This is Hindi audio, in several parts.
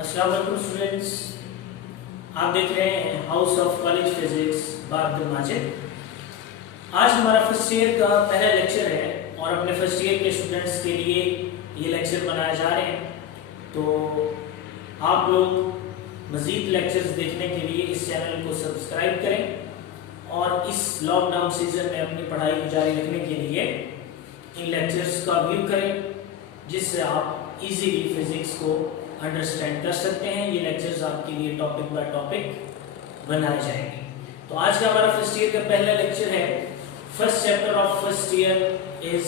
अस्सलाम वालेकुम स्टूडेंट्स, आप देख रहे हैं house of college physics bye Abdul Majid. आज हमारा फर्स्ट ईयर का पहला लेक्चर है और अपने फर्स्ट ईयर के स्टूडेंट्स के लिए ये लेक्चर बनाए जा रहे हैं। तो आप लोग मज़ीद लेक्चर्स देखने के लिए इस चैनल को सब्सक्राइब करें और इस लॉकडाउन सीजन में अपनी पढ़ाई को जारी रखने के लिए इन लेक्चर्स का व्यू करें, जिससे आप इजीली फिजिक्स को अंडरस्टैंड कर सकते हैं। ये लेक्चर्स आपके लिए टॉपिक बाय टॉपिक बनाए जाएंगे। तो आज का हमारा फर्स्ट ईयर का पहला लेक्चर है। First chapter of first year is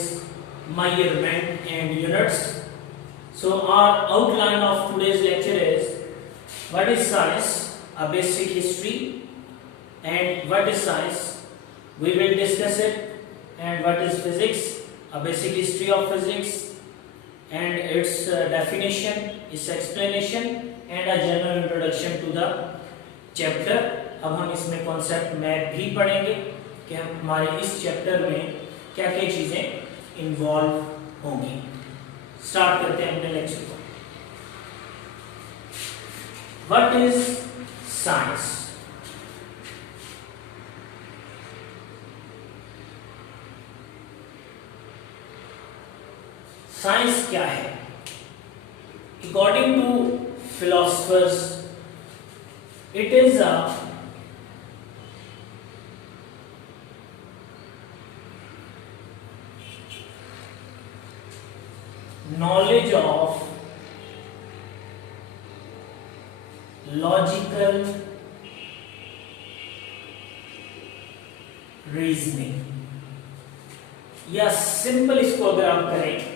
measurement and units. So our outline of today's lecture is what is science, a basic history, and what is science we will discuss it, and what is physics, a basic history of physics and its definition, its explanation and a general introduction to the chapter। अब हम इसमें कॉन्सेप्ट मैथ भी पढ़ेंगे कि हम हमारे इस चैप्टर में क्या क्या चीजें इन्वॉल्व होंगी। स्टार्ट करते हैं अपने लेक्चर को। What is science? साइंस क्या है? According to philosophers, it is a knowledge of logical reasoning, या सिंपल इसको अगर आप करें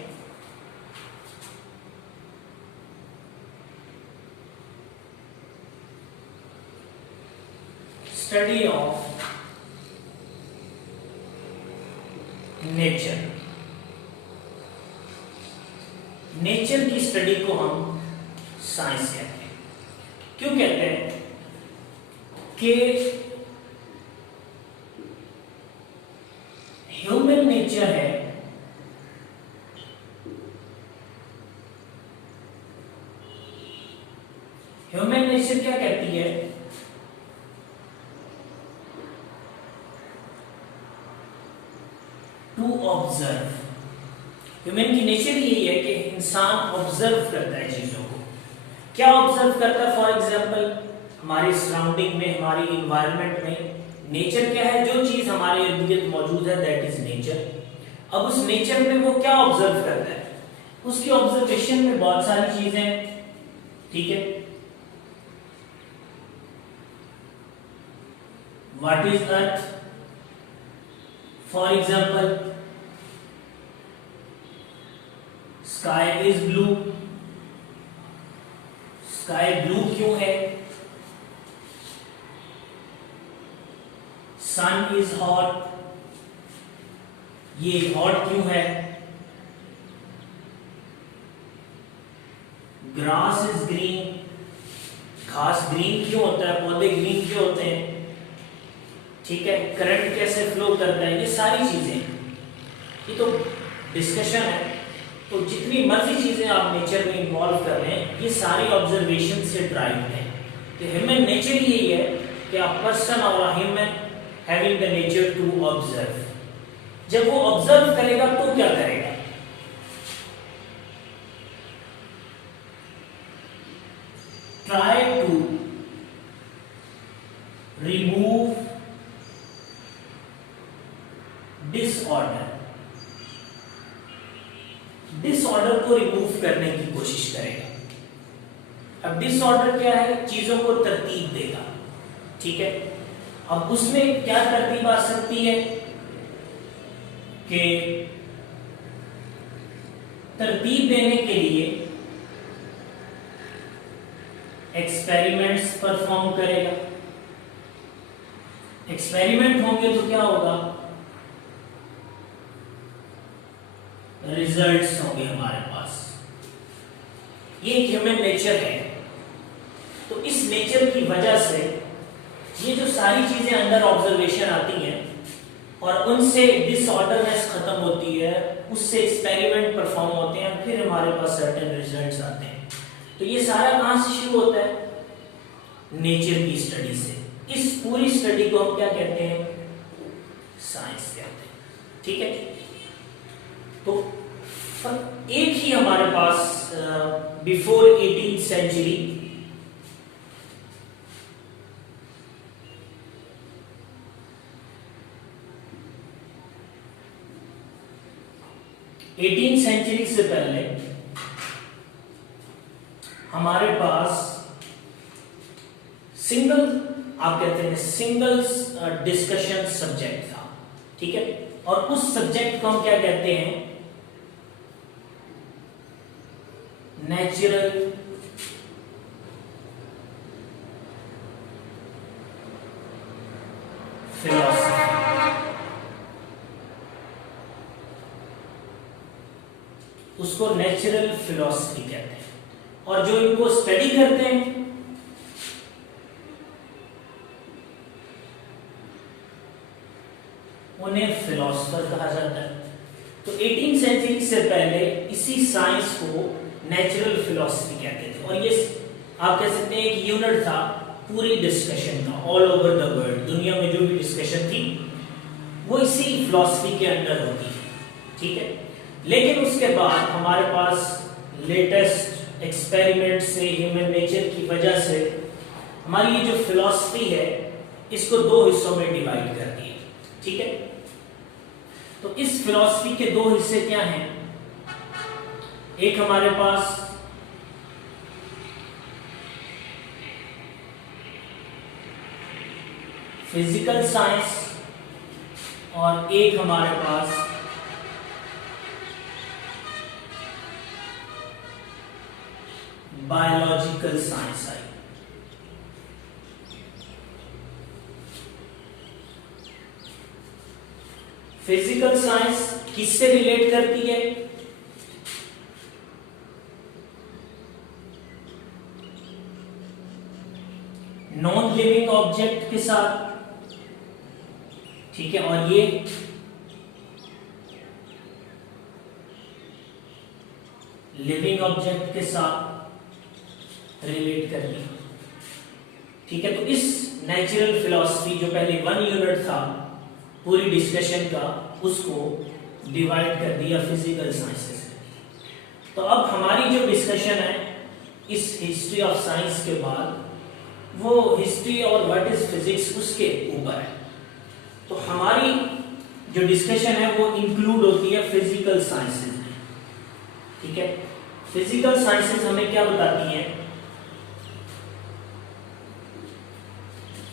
स्टडी ऑफ नेचर। नेचर की स्टडी को हम साइंस कहते हैं। क्यों कहते हैं? कि ह्यूमन नेचर है ह्यूमन नेचर क्या कहती है? To observe. ह्यूमन की नेचर यही है कि इंसान ऑब्जर्व करता है चीजों को। क्या ऑब्जर्व करता है? फॉर एग्जांपल हमारी सराउंडिंग में, हमारी इन्वायरमेंट में नेचर क्या है? जो चीज हमारे इर्द गिर्द मौजूद है, दैट इज नेचर। अब उस नेचर में वो क्या ऑब्जर्व करता है? उसकी ऑब्जर्वेशन में बहुत सारी चीजें, ठीक है। What is earth? For example sky is blue. Sky blue क्यों है? सन इज हॉट, ये हॉट क्यों है? ग्रास इज ग्रीन, घास ग्रीन क्यों होता है? पौधे ग्रीन क्यों होते हैं? ठीक है। करंट कैसे फ्लो करता है? ये सारी चीजें, ये तो डिस्कशन है। तो जितनी मर्जी चीजें आप नेचर में इन्वॉल्व कर रहे हैं, ये सारी ऑब्जर्वेशन से ड्राइव है। तो ह्यूमन नेचर यही है कि अ पर्सन और a human having the nature to observe. जब वो ऑब्जर्व करेगा तो क्या करेगा? Try to remove disorder. Disorder को रिमूव करने की कोशिश करेगा। अब डिसऑर्डर क्या है? चीजों को तरतीब देगा, ठीक है। अब उसमें क्या तरतीब आ सकती है? कि तरतीब देने के लिए एक्सपेरिमेंट्स परफॉर्म करेगा। एक्सपेरिमेंट होंगे तो क्या होगा? रिजल्ट्स होंगे हमारे पास। ये ह्यूमन नेचर है। तो इस नेचर की वजह से ये जो सारी चीजें अंडर ऑब्जर्वेशन आती हैं और उनसे डिसऑर्डरनेस खत्म होती है, उससे एक्सपेरिमेंट परफॉर्म होते हैं, फिर हमारे पास सर्टेन रिजल्ट्स आते हैं। तो ये सारा कहां से शुरू होता है? नेचर की स्टडी से। इस पूरी स्टडी को हम क्या कहते हैं? साइंस कहते हैं। ठीक है, तो एक ही हमारे पास बिफोर 18th सेंचुरी से पहले हमारे पास सिंगल, आप कहते हैं सिंगल डिस्कशन सब्जेक्ट था। ठीक है, और उस सब्जेक्ट को हम क्या कहते हैं? Natural philosophy. उसको नेचुरल फिलॉसफी कहते हैं। और जो इनको स्टडी करते हैं उन्हें फिलॉसफर कहा जाता है। तो 18th सेंचुरी से पहले इसी साइंस को नेचुरल फिलॉसफी कहते थे, और ये आप कह सकते हैं एक यूनिट था पूरी डिस्कशन का, ऑल ओवर द वर्ल्ड, दुनिया में जो भी डिस्कशन थी वो इसी फिलॉसफी के अंडर होती है। ठीक है, लेकिन उसके बाद हमारे पास लेटेस्ट एक्सपेरिमेंट से, ह्यूमन नेचर की वजह से हमारी ये जो फिलॉसफी है इसको दो हिस्सों में डिवाइड कर दिए। ठीक है, तो इस फिलॉसफी के दो हिस्से क्या हैं? एक हमारे पास फिजिकल साइंस और एक हमारे पास बायोलॉजिकल साइंस आई। फिजिकल साइंस किससे रिलेट करती है? नॉन लिविंग ऑब्जेक्ट के साथ। ठीक है, और ये लिविंग ऑब्जेक्ट के साथ रिलेट करती है। ठीक है, तो इस नेचुरल फिलॉसफी जो पहले वन यूनिट था पूरी डिस्कशन का, उसको डिवाइड कर दिया फिजिकल साइंसेस में। तो अब हमारी जो डिस्कशन है इस हिस्ट्री ऑफ साइंस के बाद, वो हिस्ट्री और व्हाट इज फिजिक्स उसके ऊपर है। तो हमारी जो डिस्कशन है वो इंक्लूड होती है फिजिकल साइंसेस में। ठीक है, फिजिकल साइंसेस हमें क्या बताती हैं?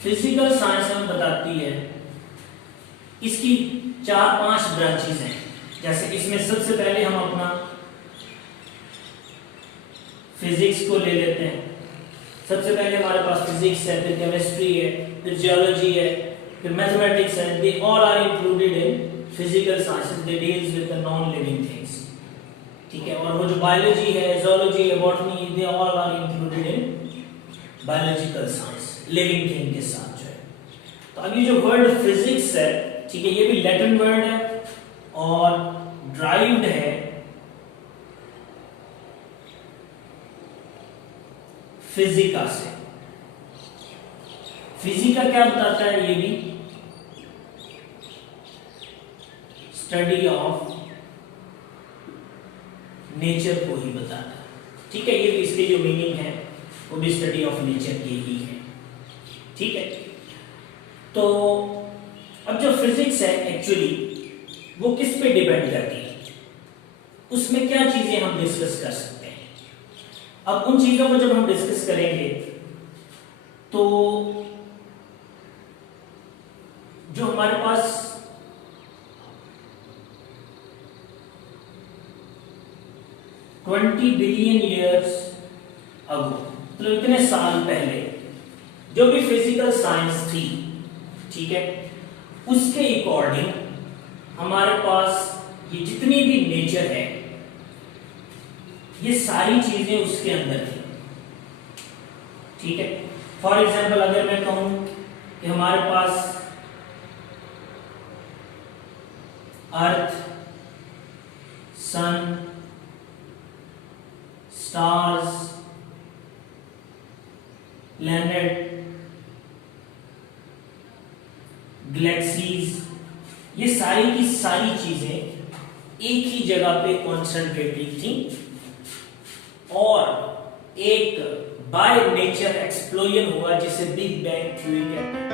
फिजिकल साइंस हमें बताती है, इसकी 4-5 ब्रांचेस हैं। जैसे इसमें सबसे पहले हम अपना फिजिक्स को ले लेते हैं। सबसे पहले हमारे पास फिजिक्स है, फिर केमिस्ट्री है, फिर जियोलॉजी है, फिर मैथमेटिक्स है। They all are included in physical sciences, they deals with the non living things. ठीक है, और वो जो बायोलॉजी है, जूलॉजी है, botany, they all are included in biological science, living thing के साथ जो है। तो अब ये जो वर्ड फिजिक्स है, ठीक है, ये भी लैटिन वर्ड है और ड्राइव्ड है फिजिका से। फिजिका क्या बताता है? ये भी स्टडी ऑफ नेचर को ही बताता है। ठीक है, ये भी इसकी जो मीनिंग है वो भी स्टडी ऑफ नेचर की ही है। ठीक है, तो अब जो फिजिक्स है एक्चुअली वो किस पे डिपेंड करती है? उसमें क्या चीजें हम डिस्कस कर सकते हैं? अब उन चीजों को जब हम डिस्कस करेंगे तो जो हमारे पास $20 बिलियन अगो, मतलब इतने साल पहले जो भी फिजिकल साइंस थी, ठीक है, उसके अकॉर्डिंग हमारे पास ये जितनी भी नेचर है ये सारी चीजें उसके अंदर थी। ठीक है, फॉर एग्जाम्पल अगर मैं कहूं कि हमारे पास अर्थ, सन, स्टार्स, प्लैनेट, गैलेक्सीज, ये सारी की सारी चीजें एक ही जगह पे कॉन्सेंट्रेटेड थी और एक बाय नेचर एक्सप्लोजन हुआ जिसे बिग बैंग थ्योरी कहते हैं।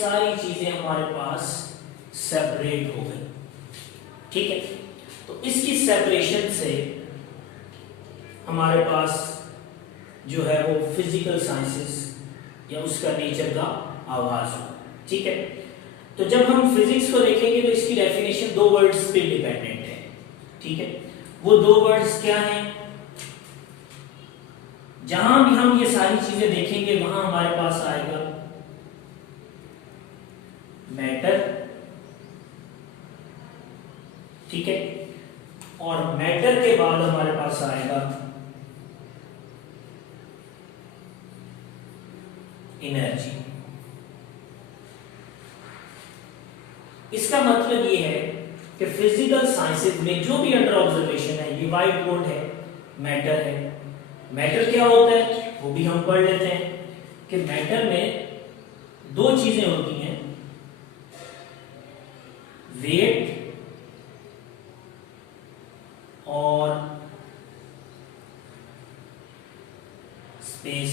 सारी चीजें हमारे पास सेपरेट हो गई। ठीक है, तो इसकी सेपरेशन से हमारे पास जो है वो फिजिकल साइंसेस या उसका नेचर का आगाज हो। ठीक है, तो जब हम फिजिक्स को देखेंगे तो इसकी डेफिनेशन दो वर्ड्स पे डिपेंडेंट है। ठीक है, वो दो वर्ड्स क्या हैं? जहां भी हम ये सारी चीजें देखेंगे वहां हमारे पास आएगा मैटर, ठीक है, और मैटर के बाद हमारे पास आएगा एनर्जी। इसका मतलब ये है कि फिजिकल साइंसेज में जो भी अंडर ऑब्जर्वेशन है, ये व्हाइट बोर्ड है, मैटर है। मैटर क्या होता है वो भी हम पढ़ लेते हैं कि मैटर में दो चीजें होती हैं, वेट और स्पेस।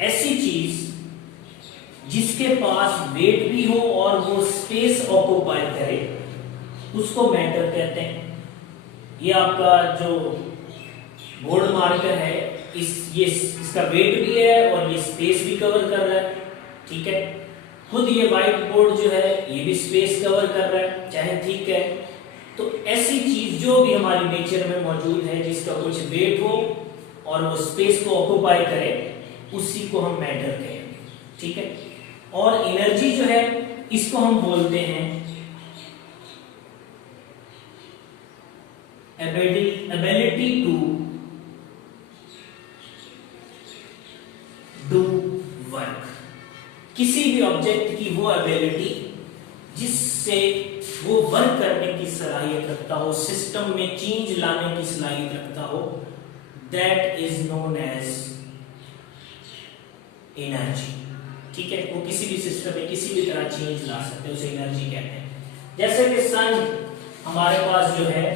ऐसी चीज जिसके पास वेट भी हो और वो स्पेस ऑक्युपाई करे उसको मैटर कहते हैं। ये आपका जो बोर्ड मार्कर है, इसका वेट भी है और ये स्पेस भी कवर कर रहा है, ठीक है। खुद ये व्हाइट बोर्ड जो है ये भी स्पेस कवर कर रहा है, चाहे ठीक है। तो ऐसी चीज जो भी हमारी नेचर में मौजूद है जिसका कुछ वेट हो और वो स्पेस को ऑक्युपाई करे उसी को हम मैटर कहेंगे, ठीक है। और एनर्जी जो है इसको हम बोलते हैं एबिलिटी टू डू वर्क। किसी भी ऑब्जेक्ट की वो एबिलिटी जिससे वो वर्क करने की सलाहियत रखता हो, सिस्टम में चेंज लाने की सलाहियत रखता हो, that is known as energy, ठीक है। वो किसी भी सिस्टम में किसी भी तरह चेंज ला सकते हैं, उसे एनर्जी कहते हैं। जैसे कि सन हमारे पास जो है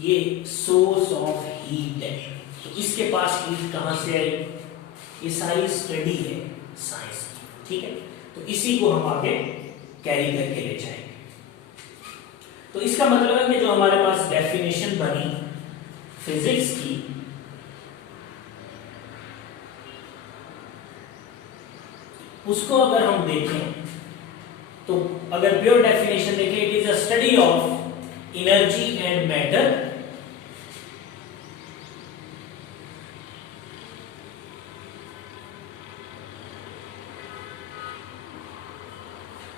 ये सोर्स ऑफ हीट है, तो इसके पास हीट कहां से आई? ये सारी स्टडी है साइंस की, ठीक है। तो इसी को हम आगे कैरी करके ले जाएंगे। तो इसका मतलब है कि जो हमारे पास डेफिनेशन बनी फिजिक्स की, उसको अगर हम देखें तो अगर प्योर डेफिनेशन देखें, it is a study of energy and matter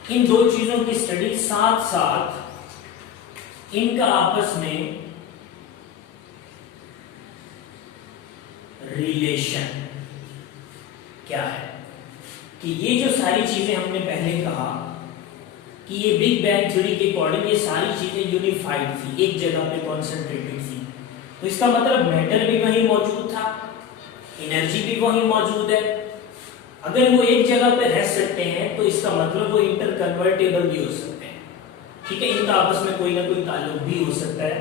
in दो चीजों की स्टडी, साथ साथ इनका आपस में रिलेशन क्या है। कि ये जो सारी चीजें हमने पहले कहा कि ये बिग बैंग थ्योरी के अकॉर्डिंग ये सारी चीजें यूनिफाइड थी, एक जगह पे कॉन्सेंट्रेटेड थी। तो इसका मतलब मैटर भी वहीं मौजूद था, एनर्जी भी वहीं मौजूद है। अगर वो एक जगह पे रह सकते हैं तो इसका मतलब वो इंटरकन्वर्टेबल भी हो सकते हैं, ठीक है। इनका आपस में कोई ना कोई ताल्लुक भी हो सकता है।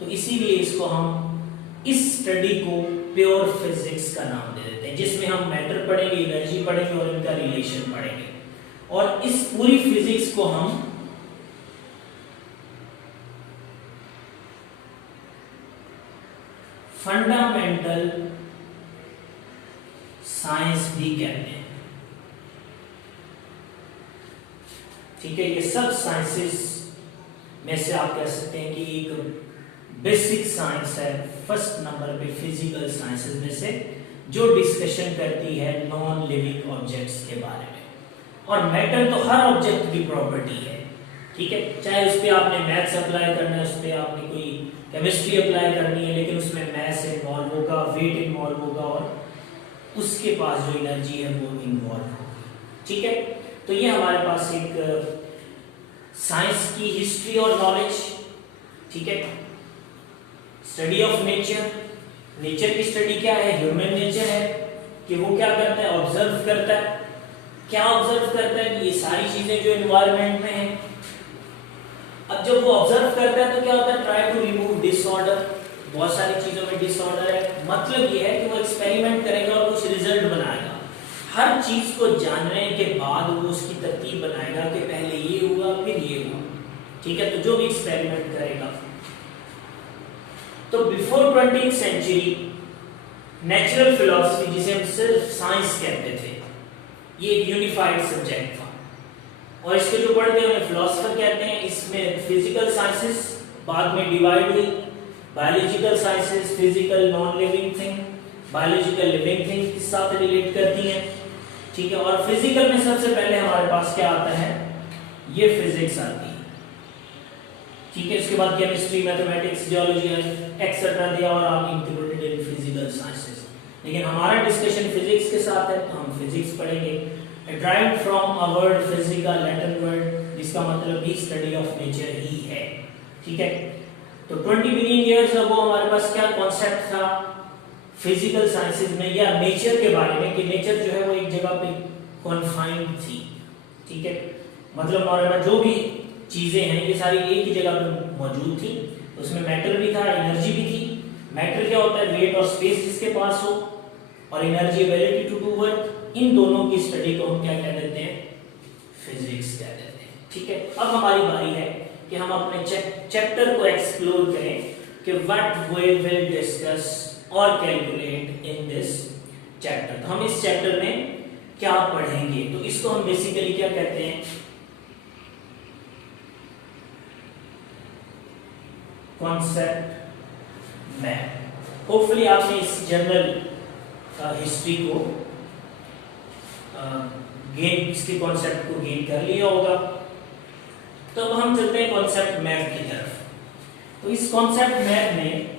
तो इसीलिए इसको हम इस स्टडी को प्योर फिजिक्स का नाम दे देते हैं, जिसमें हम मैटर पढ़ेंगे, एनर्जी पढ़ेंगे और इनका रिलेशन पढ़ेंगे। और इस पूरी फिजिक्स को हम फंडामेंटल साइंस भी कहते हैं, ठीक है। ये सब साइंसेस में से आप कह सकते हैं कि एक बेसिक साइंस है, फर्स्ट नंबर पे फिजिकल साइंसेस में से, जो डिस्कशन करती है नॉन लिविंग ऑब्जेक्ट्स के बारे में। और मैटर तो हर ऑब्जेक्ट की प्रॉपर्टी है, ठीक है। चाहे उस पर आपने मैथ्स अप्लाई करना है, उस पर आपने कोई केमिस्ट्री अप्लाई करनी है, लेकिन उसमें मैथ्स इन्वॉल्व होगा, वेट इन्वॉल्व होगा और उसके पास जो एनर्जी है वो इन्वॉल्व होगी, ठीक है। तो ये हमारे पास एक साइंस की हिस्ट्री और नॉलेज, ठीक है। स्टडी ऑफ नेचर, नेचर की स्टडी क्या है? ह्यूमन नेचर है कि वो क्या करता है? ऑब्जर्व करता है। क्या ऑब्जर्व करता है? कि ये सारी चीजें जो एनवायरनमेंट में है। अब जब वो ऑब्जर्व करता है तो क्या होता है? Try to remove disorder. बहुत सारी चीजों में डिसऑर्डर है, मतलब ये है कि वो एक्सपेरिमेंट करेगा और कुछ रिजल्ट बनाएगा। हर चीज को जानने के बाद वो उसकी तरतीब बनाएगा कि पहले ये हुआ फिर ये हुआ, ठीक है। तो जो भी एक्सपेरिमेंट करेगा। तो before 20th century natural philosophy, जिसे हम सिर्फ साइंस कहते थे, ये एक यूनिफाइड सब्जेक्ट था। और इसके जो पढ़ते हैं फिलोसफर कहते हैं। इसमें फिजिकल साइंसेस बाद में डिवाइड हुई, biological sciences, physical non living thing, biological living thing के साथ रिलेट करती हैं, ठीक है। और फिजिकल में सबसे पहले हमारे पास क्या आता है, ये फिजिक्स आती है, ठीक है। इसके बाद केमिस्ट्री, मैथमेटिक्स, जियोलॉजी एक्सेट्रा दिया और आगे इंक्लूडेड इन फिजिकल साइंसेस। लेकिन हमारा डिस्कशन फिजिक्स के साथ है तो हम फिजिक्स पढ़ेंगे। Derived from a word physical Latin word, जिसका मतलब भी स्टडी ऑफ नेचर ही है, ठीक है। तो 20 बिलियन ईयर्स अगो हमारे पास क्या कॉन्सेप्ट था फिजिकल साइंसेस में या नेचर के बारे में, कि नेचर जो है वो एक जगह पे कॉन्फाइंड थी, ठीक है। मतलब हमारे पास जो भी चीजें हैं ये सारी एक ही जगह पे मौजूद थी। उसमें मैटर भी था, एनर्जी भी थी। मैटर क्या होता है, वेट और स्पेस जिसके पास हो, और energy ability to do work, इन दोनों की स्टडी को हम क्या कह देते हैं, फिजिक्स कह देते हैं, ठीक है। अब हमारी बारी है कि हम अपने चैप्टर को एक्सप्लोर करें कि व्हाट वी विल डिस्कस और कैलकुलेट इन दिस चैप्टर। तो हम इस चैप्टर में क्या पढ़ेंगे, तो इसको हम बेसिकली क्या कहते हैं, कॉन्सेप्ट मैप। होपफुली आपने इस जनरल हिस्ट्री को गेन, इसके कॉन्सेप्ट को गेन कर लिया होगा। तो अब हम चलते हैं कॉन्सेप्ट मैप की तरफ। तो इस कॉन्सेप्ट मैप में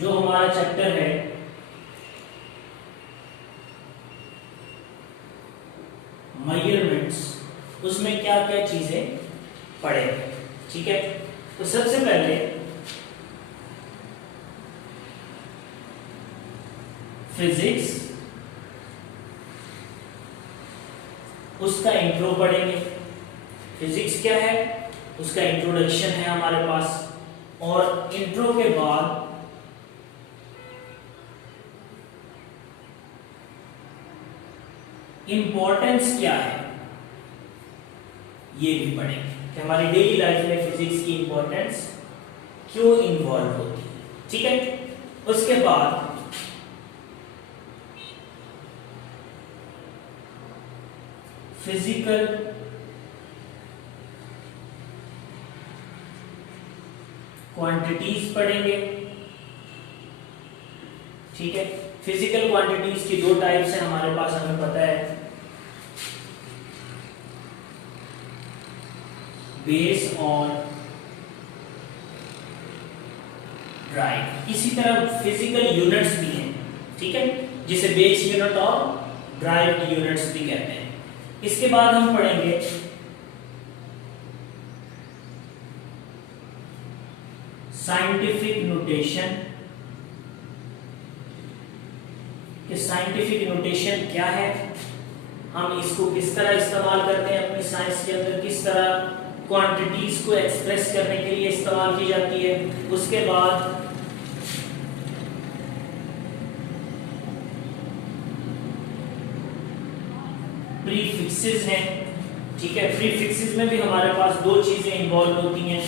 जो हमारा चैप्टर है मेजरमेंट्स, उसमें क्या क्या चीजें पढ़ेंगे, ठीक है। तो सबसे पहले फिजिक्स, उसका इंट्रो पढ़ेंगे। फिजिक्स क्या है, उसका इंट्रोडक्शन है हमारे पास, और इंट्रो के बाद इंपॉर्टेंस क्या है ये भी पढ़ेंगे कि हमारी डेली लाइफ में फिजिक्स की इंपॉर्टेंस क्यों इन्वॉल्व होती है, ठीक है। उसके बाद फिजिकल क्वांटिटीज पढ़ेंगे, ठीक है। फिजिकल क्वांटिटीज की दो टाइप्स हैं हमारे पास, हमें पता है, बेस और ड्राइव। इसी तरह फिजिकल यूनिट्स भी हैं, ठीक है, जिसे बेस यूनिट और ड्राइव यूनिट्स भी कहते हैं। इसके बाद हम पढ़ेंगे साइंटिफिक नोटेशन, कि साइंटिफिक नोटेशन क्या है, हम इसको किस तरह इस्तेमाल करते हैं अपनी साइंस के अंदर, किस तरह क्वांटिटीज को एक्सप्रेस करने के लिए इस्तेमाल की जाती है। उसके बाद प्रीफिक्सेस हैं, ठीक है। प्रीफिक्सेस में भी हमारे पास दो चीजें इन्वॉल्व होती हैं,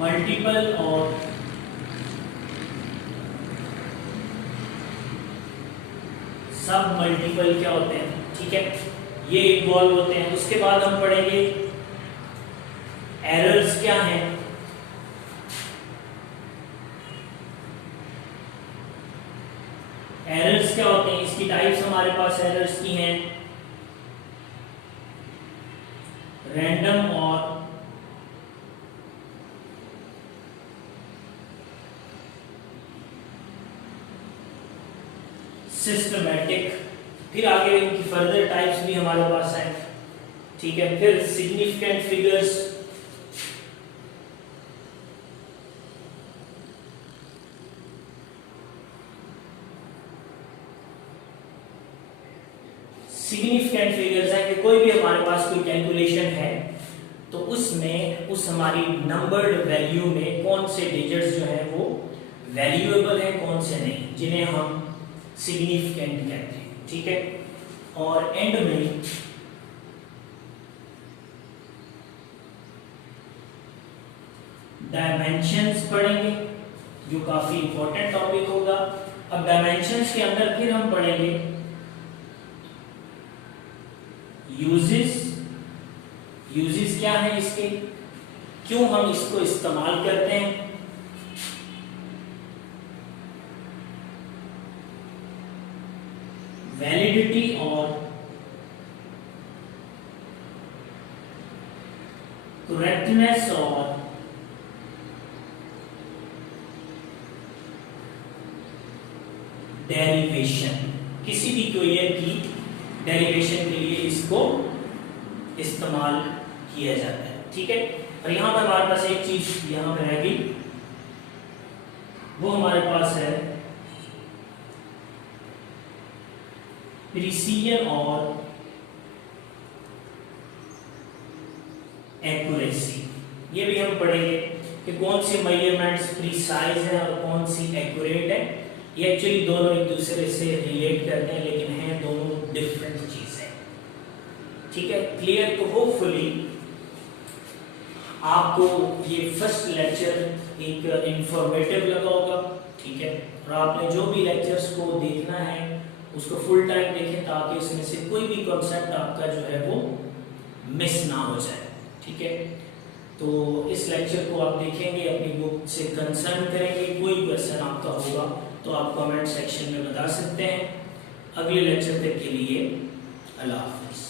मल्टीपल और सब मल्टीपल क्या होते हैं, ठीक है, ये इन्वॉल्व होते हैं। उसके बाद हम पढ़ेंगे एरर्स क्या हैं, एरर्स क्या होते हैं, इसकी टाइप्स हमारे पास एरर्स की हैं, रैंडम और सिस्टमैटिक। फिर आगे इनकी फर्दर टाइप्स भी हमारे पास हैं, ठीक है। फिर सिग्निफिकेंट फिगर्स, सिग्निफिकेंट फिगर्स है कि कोई भी हमारे पास कोई कैलकुलेशन है तो उसमें उस हमारी नंबर्ड वैल्यू में कौन से डिजिट्स जो है वो वैल्यूएबल है, कौन से नहीं, जिन्हें हम सिग्निफिकेंट कहते हैं, ठीक है। और एंड में डायमेंशंस पढ़ेंगे, जो काफी इंपॉर्टेंट टॉपिक होगा। अब डायमेंशंस के अंदर फिर हम पढ़ेंगे यूजेस, यूजेस क्या है इसके, क्यों हम इसको इस्तेमाल करते हैं, वैलिडिटी और करेक्टनेस और डेरिवेशन, किसी भी क्वेरी की डेरिवेशन के लिए इसको इस्तेमाल किया जाता है। ठीक है, और यहां पर हमारे पास एक चीज यहां पर रहेगी, वो हमारे पास है प्रिसीजन और एक्यूरेसी। ये भी हम पढ़ेंगे कि कौन सी मेजरमेंट्स प्रिसाइज है और कौन सी एक्यूरेट है। ये एक्चुअली दोनों एक दूसरे से रिलेट करते हैं, लेकिन हैं दोनों डिफरेंट चीजें। ठीक है, क्लियर? तो होपफुली आपको ये फर्स्ट लेक्चर एक इंफॉर्मेटिव लगा होगा। ठीक है, और आपने जो भी लेक्चर्स को देखना है उसको फुल टाइम देखें, ताकि इसमें से कोई भी कॉन्सेप्ट आपका जो है वो मिस ना हो जाए। ठीक है, तो इस लेक्चर को आप देखेंगे, अपनी बुक से कंसर्न करेंगे, कोई क्वेश्चन आपका होगा तो आप कमेंट सेक्शन में बता सकते हैं। अगले लेक्चर तक के लिए अल्लाह हाफिज़।